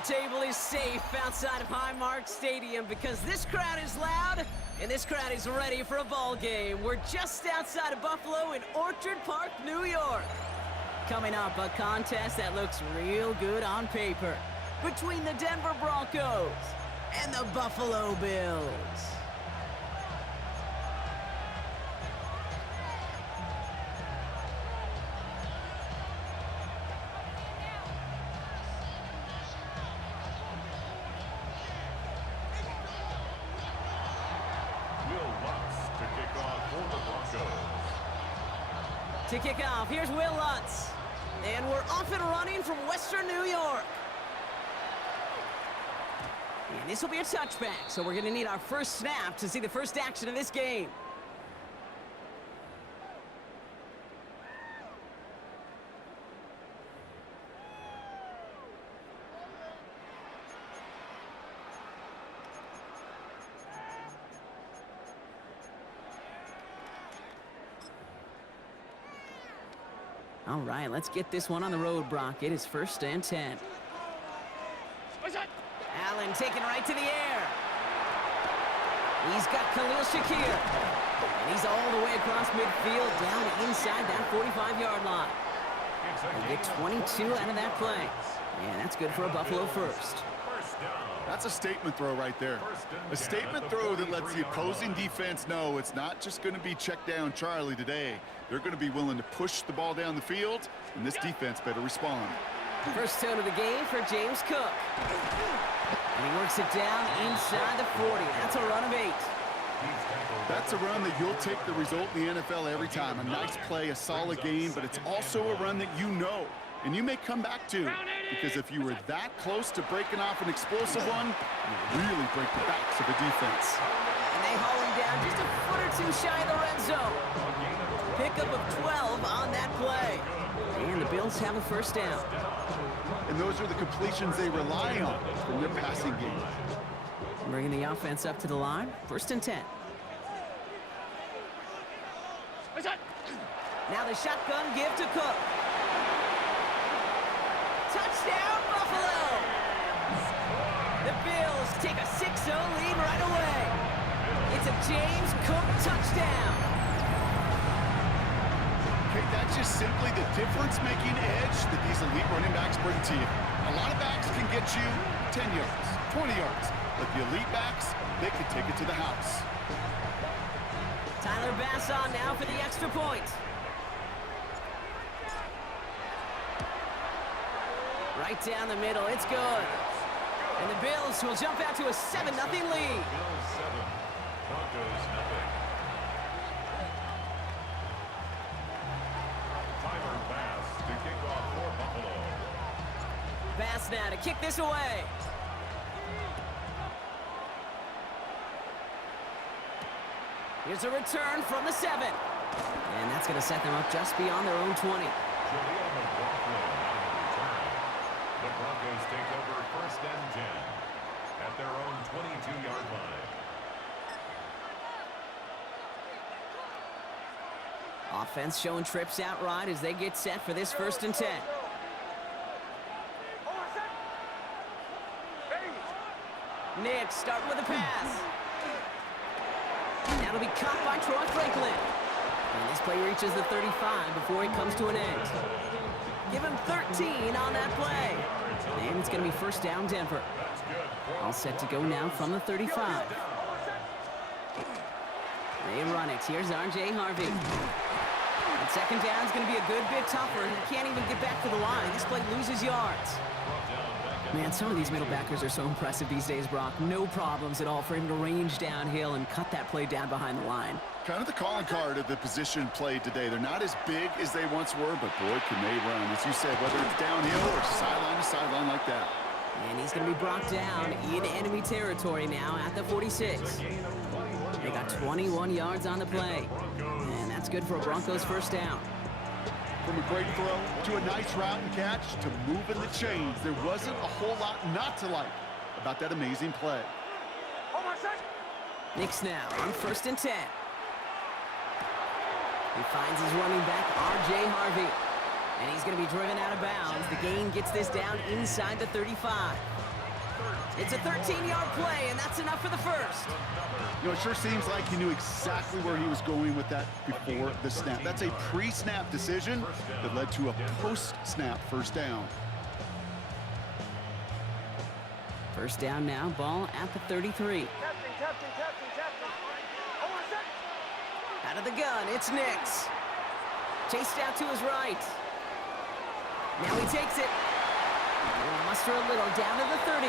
table is safe outside of Highmark Stadium because this crowd is loud and this crowd is ready for a ball game. We're just outside of Buffalo in Orchard Park, New York. Coming up, a contest that looks real good on paper between the Denver Broncos and the Buffalo Bills. To kick off, here's Will Lutz. And we're off and running from Western New York. And this will be a touchback, so we're going to need our first snap to see the first action of this game. All right, let's get this one on the road, Brock. It is 1st and 10. Allen taken right to the air. He's got Khalil Shakir. And he's all the way across midfield down inside that 45-yard line. They get 22 out of that play. And that's good for a Buffalo first. That's a statement throw right there. A statement throw that lets the opposing defense know it's not just going to be check down Charlie today. They're going to be willing to push the ball down the field, and this defense better respond. First tone of the game for James Cook. And he works it down inside the 40. That's a run of 8. That's a run that you'll take the result in the NFL every time. A nice play, a solid game, but it's also a run that you know and you may come back to, because if you were that close to breaking off an explosive one, you really break the backs of the defense. And they haul him down just a foot or two shy of the red zone. Pickup of 12 on that play. And the Bills have a first down. And those are the completions they rely on from their passing game. Bringing the offense up to the line. 1st and 10. Now the shotgun give to Cook. Touchdown, Buffalo! The Bills take a 6-0 lead right away. It's a James Cook touchdown. Okay, that's just simply the difference-making edge that these elite running backs bring to you. A lot of backs can get you 10 yards, 20 yards, but the elite backs, they can take it to the house. Tyler Bass on now for the extra point. Right down the middle, it's good. And the Bills will jump out to a 7-0 lead. Bills 7, Broncos nothing. Tyler Bass to kick off for Buffalo. Bass now to kick this away. Here's a return from the 7. And that's going to set them up just beyond their own 20. Julian McLaughlin on the return. The Broncos take over 1st and 10 at their own 22-yard line. Offense showing trips out right as they get set for this 1st and 10. Nick starting with a pass. That'll be caught by Troy Franklin. And this play reaches the 35 before it comes to an end. Give him 13 on that play. And it's going to be 1st down Denver. All set to go now from the 35. They run it. Here's R.J. Harvey. And 2nd down is going to be a good bit tougher. He can't even get back to the line. This play loses yards. Man, some of these middle backers are so impressive these days, Brock. No problems at all for him to range downhill and cut that play down behind the line. Kind of the calling card of the position played today. They're not as big as they once were, but boy, can they run. As you said, whether it's downhill or sideline to sideline like that. And he's going to be brought down in enemy territory now at the 46. They got 21 yards on the play. And that's good for a Broncos 1st down. From a great throw to a nice route and catch to moving the chains, there wasn't a whole lot not to like about that amazing play. Knicks now on 1st and 10. He finds his running back, R.J. Harvey. And he's going to be driven out of bounds. The gain gets this down inside the 35. It's a 13-yard play, and that's enough for the first. You know, it sure seems like he knew exactly where he was going with that before the snap. That's a pre-snap decision that led to a post-snap first down. First down now, ball at the 33. Out of the gun, it's Nix. Chased out to his right. Now he takes it. Will muster a little down to the 30.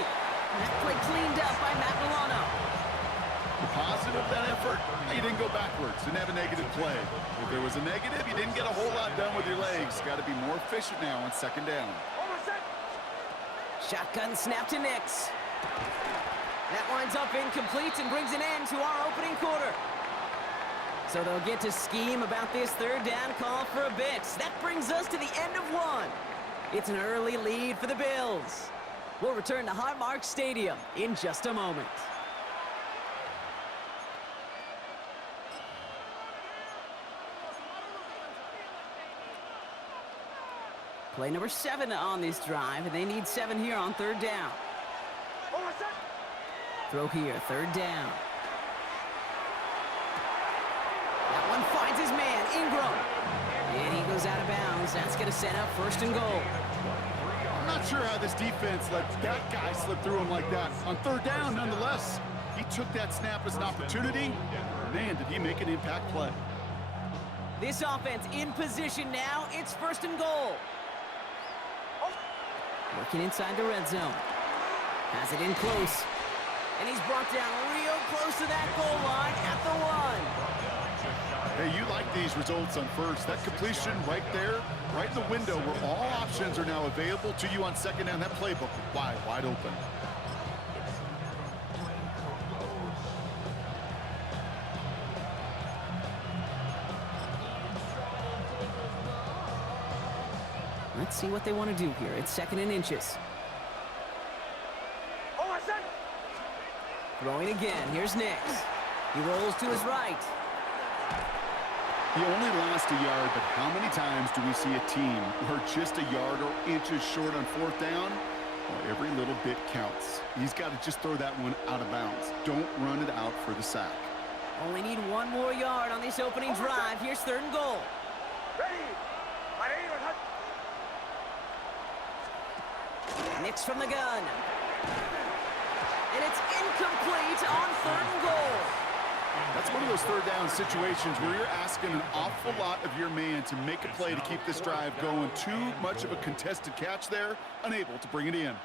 That play cleaned up by Matt Milano. The positive of that effort, he didn't go backwards, didn't have a negative play. If there was a negative, you didn't get a whole lot done with your legs. Got to be more efficient now on second down. Shotgun snap to Nix. That winds up incomplete and brings an end to our opening quarter. So they'll get to scheme about this third down call for a bit. That brings us to the end of one. It's an early lead for the Bills. We'll return to Highmark Stadium in just a moment. Play number 7 on this drive, and they need 7 here on third down. Throw here, third down. That one finds his man, Ingram. And he goes out of bounds. That's going to set up first and goal. I'm not sure how this defense let that guy slip through him like that. On third down, nonetheless, he took that snap as an opportunity. Man, did he make an impact play. This offense in position now. It's first and goal. Working inside the red zone. Has it in close. And he's brought down real close to that goal line at the 1. Hey, you like these results on first. That completion right there, right in the window where all options are now available to you on second down. That playbook wide open. Let's see what they want to do here. It's 2nd and inches. Throwing again. Here's Nix. He rolls to his right. He only lost a yard, but how many times do we see a team who are just a yard or inches short on fourth down? Well, every little bit counts. He's got to just throw that one out of bounds. Don't run it out for the sack. Only need 1 more yard on this opening drive. Here's 3rd and goal. Nix from the gun. And it's incomplete on 3rd and goal. That's one of those third down situations where you're asking an awful lot of your man to make a play to keep this drive going. Too much of a contested catch there, unable to bring it in.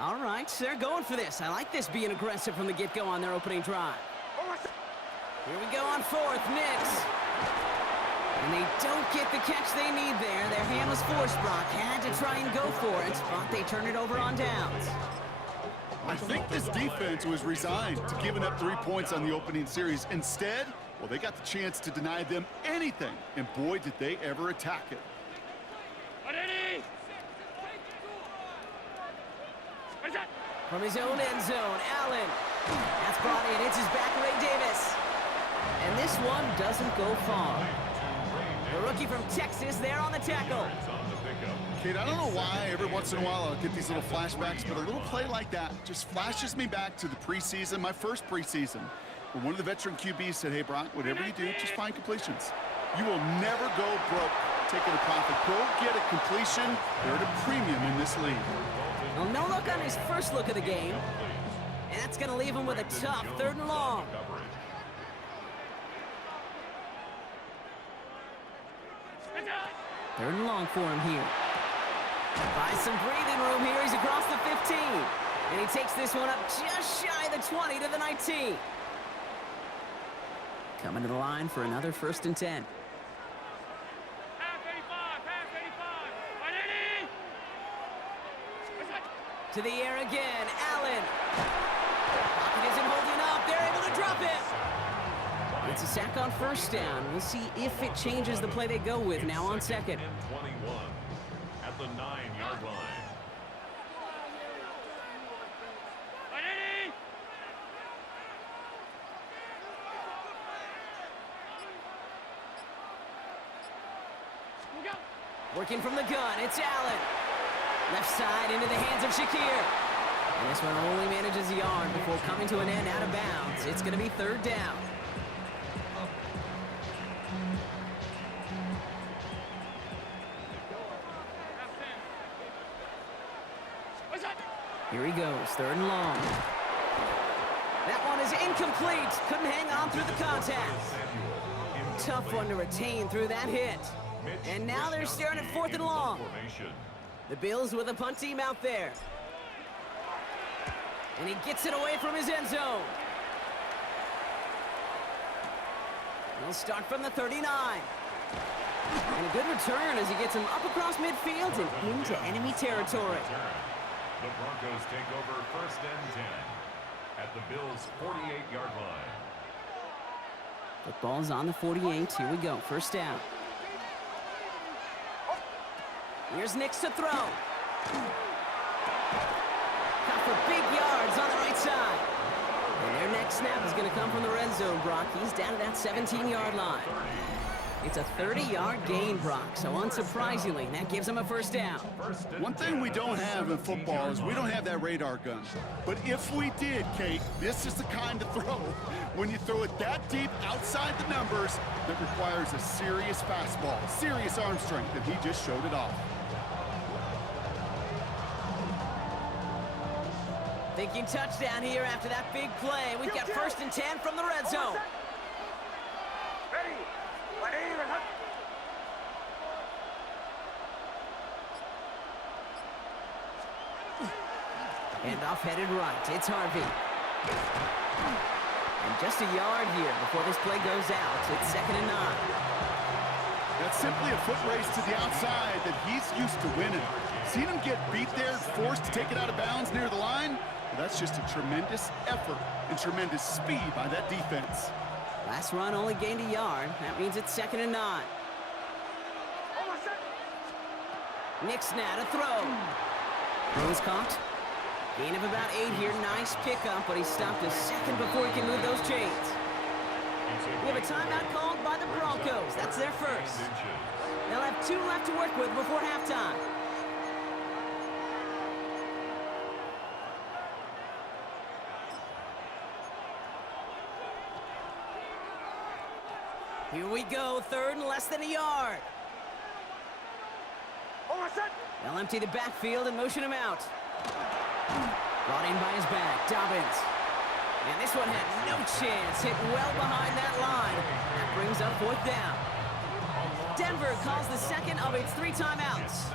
All right, they're going for this. I like this being aggressive from the get-go on their opening drive. Here we go on 4th, Nix. And they don't get the catch they need there. Their hand was forced. Brock had to try and go for it, but they turn it over on downs. I think this defense was resigned to giving up 3 points on the opening series. Instead, well, they got the chance to deny them anything, and boy, did they ever attack it. From his own end zone, Allen. That's brought in. It's his back, Ray Davis. And this one doesn't go far. The rookie from Texas there on the tackle. Kate, I don't know why every once in a while I'll get these little flashbacks, but a little play like that just flashes me back to the preseason, my first preseason, where one of the veteran QBs said, hey, Brock, whatever you do, just find completions. You will never go broke taking a profit. Go get a completion. They're at a premium in this league. Well, no look on his first look of the game. And that's going to leave him with a tough 3rd and long. Third and long for him here. Buys some breathing room here. He's across the 15. And he takes this one up just shy of the 20 to the 19. Coming to the line for another 1st and 10. To the air again, Allen. Pocket isn't holding up. They're able to drop it. It's a sack on 1st down. We'll see if it changes the play they go with now on 2nd. 21 at the 9-yard line. Working from the gun, it's Allen. Left side into the hands of Shakir. And this one only manages a yard before coming to an end out of bounds. It's going to be third down. Here he goes, third and long. That one is incomplete. Couldn't hang on through the contact. Tough one to retain through that hit. And now they're staring at fourth and long. The Bills with a punt team out there. And he gets it away from his end zone. He'll start from the 39. And a good return as he gets him up across midfield and into enemy territory. The Broncos take over first and 10 at the Bills' 48-yard line. Football's on the 48. Here we go. First down. Here's Nix to throw. Got for big yards on the right side. And their next snap is going to come from the red zone, Brock. He's down to that 17-yard line. It's a 30-yard gain, Brock, so unsurprisingly, that gives him a first down. One thing we don't have in football is we don't have that radar gun. But if we did, Kate, this is the kind of throw. When you throw it that deep outside the numbers, that requires a serious fastball, serious arm strength, and he just showed it off. Thinking touchdown here after that big play. We've got first and 10 from the red zone. Handoff headed right. It's Harvey. And just a yard here before this play goes out. It's second and 9. That's simply a foot race to the outside that he's used to winning. Seen him get beat there, forced to take it out of bounds near the line? Well, that's just a tremendous effort and tremendous speed by that defense. Last run only gained a yard. That means it's second and 9. Nix now to throw. Throws caught. Gain of about 8 here. Nice pickup, but he stopped a second before he can move those chains. We have a timeout called by the Broncos. That's their first. They'll have 2 left to work with before halftime. Here we go, third and less than a yard. They'll empty the backfield and motion him out. Brought in by his back, Dobbins. And this one had no chance, hit well behind that line. That brings up fourth down. Denver calls the second of its 3 timeouts.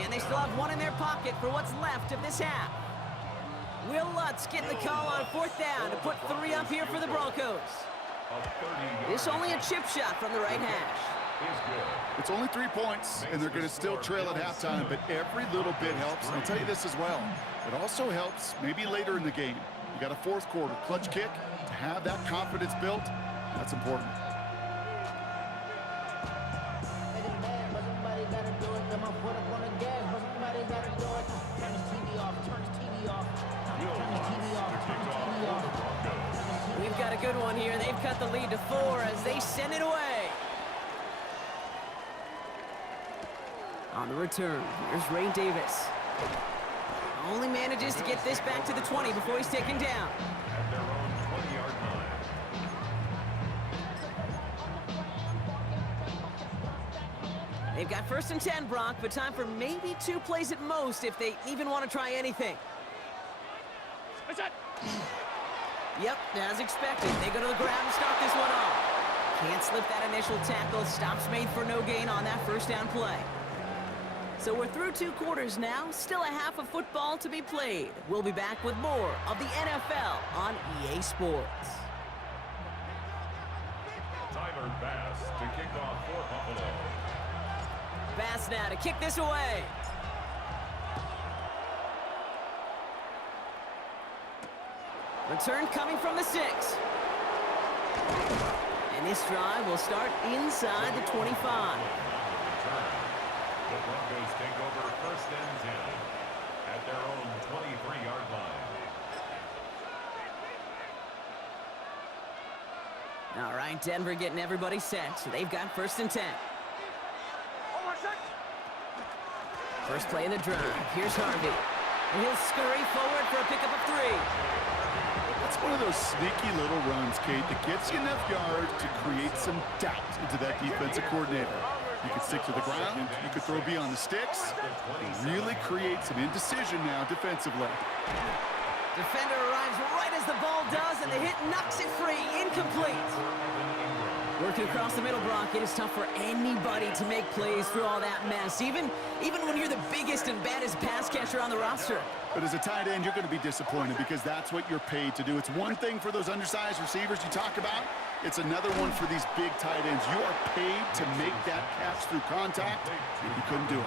And they still have 1 in their pocket for what's left of this half. Will Lutz getting the call on fourth down to put 3 up here for the Broncos. This only a chip shot from the right hash. It's only 3 points, and they're going to still trail at halftime, but every little bit helps. And I'll tell you this as well. It also helps maybe later in the game. You got a fourth quarter clutch kick. To have that confidence built, that's important. We've got a good one here. They've cut the lead to 4 as they send it away. On the return, here's Ray Davis. Only manages to get this back to the 20 before he's taken down. At their own 20-yard line. They've got first and 10, Brock, but time for maybe 2 plays at most if they even want to try anything. Yep, as expected. They go to the ground and start this one off. Can't slip that initial tackle. Stops made for no gain on that first down play. So we're through 2 quarters now. Still a half of football to be played. We'll be back with more of the NFL on EA Sports. Tyler Bass to kick off for Buffalo. Bass now to kick this away. Return coming from the 6. And this drive will start inside the 25. The Broncos take over first and 10 at their own 23-yard line. All right, Denver getting everybody set. So they've got first and 10. First play of the drive. Here's Harvey. And he'll scurry forward for a pickup of 3. That's one of those sneaky little runs, Kate, that gets you enough yards to create some doubt into that defensive coordinator. You could stick to the ground, you could throw beyond the sticks, and really create some indecision now defensively. Defender arrives right as the ball does, and the hit knocks it free. Incomplete. Working across the middle, Brock, it is tough for anybody to make plays through all that mess, even when you're the biggest and baddest pass catcher on the roster. But as a tight end, you're going to be disappointed because that's what you're paid to do. It's one thing for those undersized receivers you talk about. It's another one for these big tight ends. You are paid to make that catch through contact, and you couldn't do it.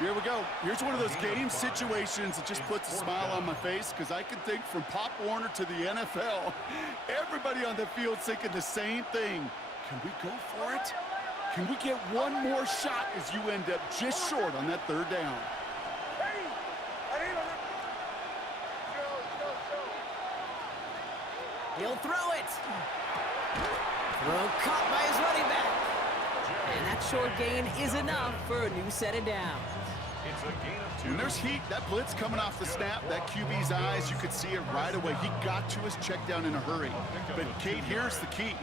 Here we go. Here's one of those game situations that just puts a smile on my face because I can think from Pop Warner to the NFL, everybody on the field thinking the same thing. Can we go for it? Can we get one more shot as you end up just short on that third down? He'll throw it. Throw caught by his running back. And that short gain is enough for a new set of downs. It's a gain of 2. When there's heat, that blitz coming off the snap, that QB's eyes, you could see it right away. He got to his check down in a hurry. But, Kate, here's the key.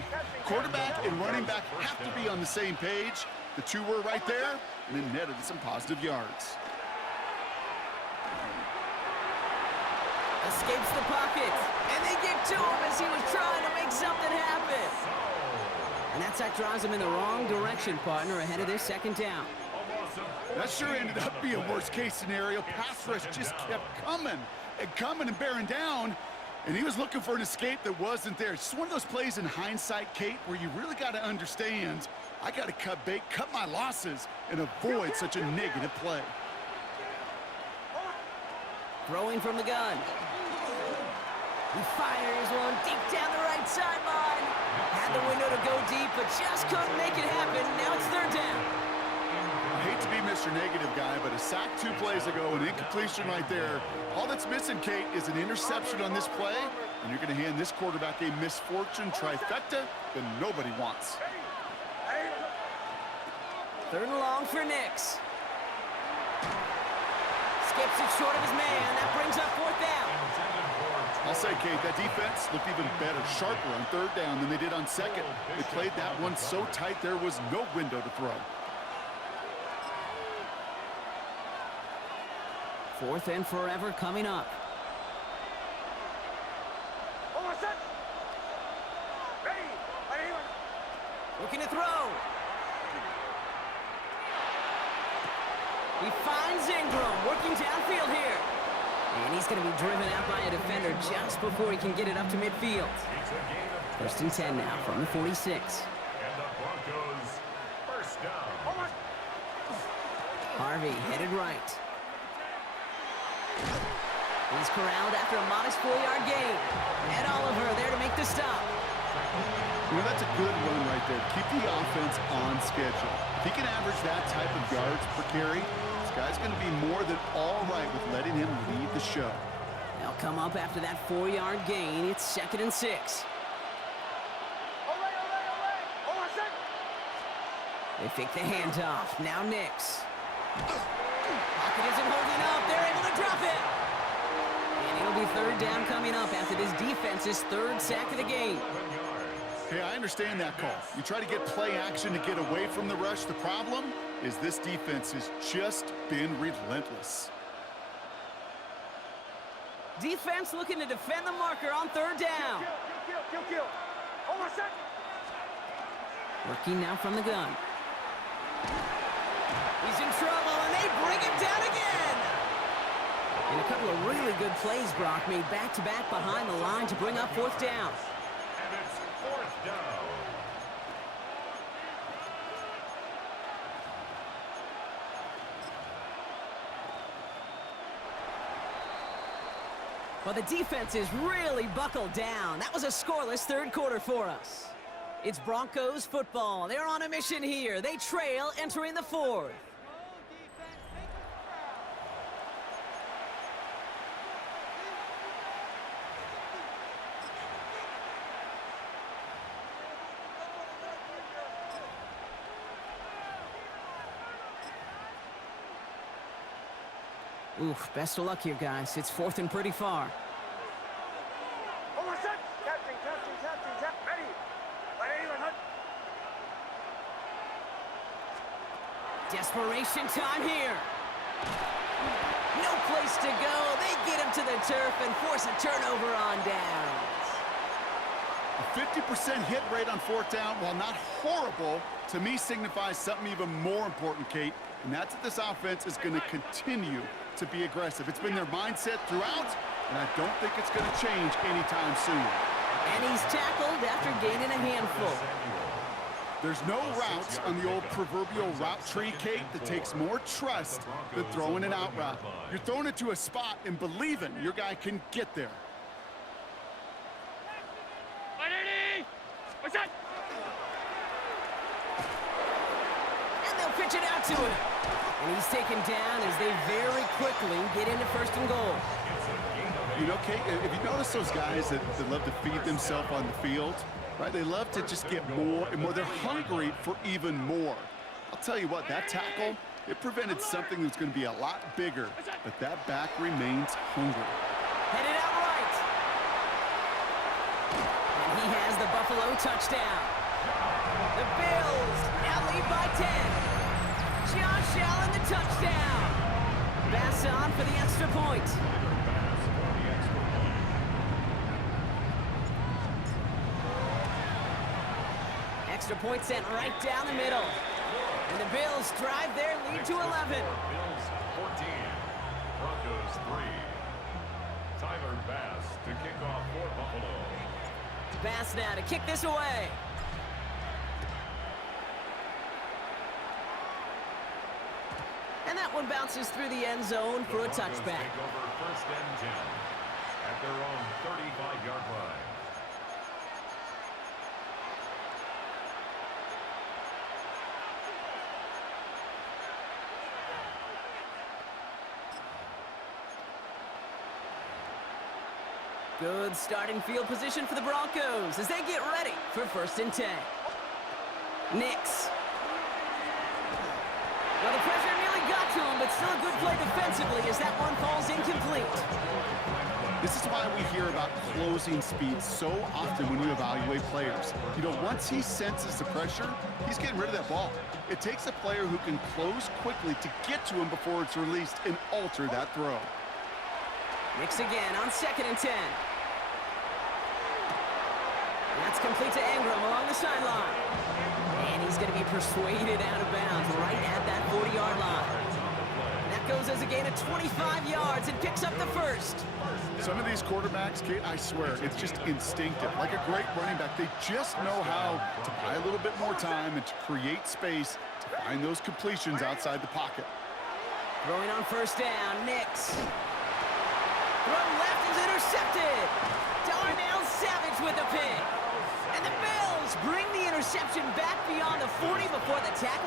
Quarterback and running back have to be on the same page. The two were right there, and then netted some positive yards. Escapes the pocket, and they give to him as he was trying to make something happen. And that sack drives him in the wrong direction, partner, ahead of their second down. That sure ended up being a worst-case scenario. Pass rush just kept coming and bearing down, and he was looking for an escape that wasn't there. It's just one of those plays in hindsight, Kate, where you really got to understand, I got to cut bait, cut my losses, and avoid such a negative play. Throwing from the gun. He fires one deep down the right sideline. Had the window to go deep, but just couldn't make it happen. Now it's third down. I hate to be Mr. Negative guy, but a sack 2 plays ago, an incompletion right there. All that's missing, Kate, is an interception on this play, and you're going to hand this quarterback a misfortune trifecta that nobody wants. Third and long for Nix. Skips it short of his man. That brings up fourth down. I'll say, Kate, that defense looked even better, sharper on third down than they did on second. They played that one so tight there was no window to throw. Fourth and forever coming up. Looking to throw. He finds Ingram working downfield here. And he's going to be driven out by a defender just before he can get it up to midfield. First and 10 now from the 46. And the Broncos first down. Harvey headed right. He's corralled after a modest 4-yard gain. Ed Oliver there to make the stop. You know, that's a good run right there. Keep the offense on schedule. If he can average that type of yards per carry, this guy's going to be more than all right with letting him lead the show. They'll come up after that 4-yard gain. It's 2nd and 6. They fake the handoff. Now Nix. Pocket isn't holding up. They're able to drop it. And it'll be third down coming up after this defense's third sack of the game. Hey, I understand that call. You try to get play action to get away from the rush. The problem is this defense has just been relentless. Defense looking to defend the marker on third down. Working now from the gun. He's in trouble, and they bring him down again. And a couple of really good plays, Brock, made back-to-back behind the line to bring up fourth down. And it's fourth down. Well, the defense is really buckled down. That was a scoreless third quarter for us. It's Broncos football. They're on a mission here. They trail entering the fourth. Oof, best of luck here, guys. It's 4th and pretty far. Desperation time here. No place to go. They get him to the turf and force a turnover on downs. A 50% hit rate on 4th down, while not horrible, to me signifies something even more important, Kate, and that's that this offense is going to continue to be aggressive. It's been their mindset throughout, and I don't think it's going to change anytime soon. And he's tackled after gaining a handful. There's no route on the old proverbial route tree, Kate, that takes more trust than throwing an out route. You're throwing it to a spot and believing your guy can get there. And they'll pitch it out to him. And he's taken down as they very quickly get into 1st and goal. You know, Kate, if you notice those guys that love to feed themselves on the field, right? They love to just get more and more. They're hungry for even more. I'll tell you what, that tackle, it prevented something that's going to be a lot bigger, but that back remains hungry. Headed out right. And he has the Buffalo touchdown. The Bills now lead by 10. Josh Allen the touchdown. Bass on for the extra point. Extra point sent right down the middle. And the Bills drive their lead to 11. Bills 14, Broncos 3. Tyler Bass to kick off for Buffalo. Bass now to kick this away. And that one bounces through the end zone for a touchback. Take over 1st and 10 at their own 35-yard line. Good starting field position for the Broncos as they get ready for 1st and 10. Nix. Well, the pressure nearly got to him, but still a good play defensively as that one falls incomplete. This is why we hear about closing speed so often when you evaluate players. You know, once he senses the pressure, he's getting rid of that ball. It takes a player who can close quickly to get to him before it's released and alter that throw. Nix again on 2nd and 10. That's complete to Ingram along the sideline. And he's going to be persuaded out of bounds right at that 40-yard line. That goes as a gain of 25 yards and picks up the 1st. Some of these quarterbacks, Kate, I swear, it's just instinctive. Like a great running back, they just know how to buy a little bit more time and to create space to find those completions outside the pocket. Throwing on 1st down, Nix. Throw left is intercepted. Darnell Savage with a pick. And the Bills bring the interception back beyond the 40 before the tackle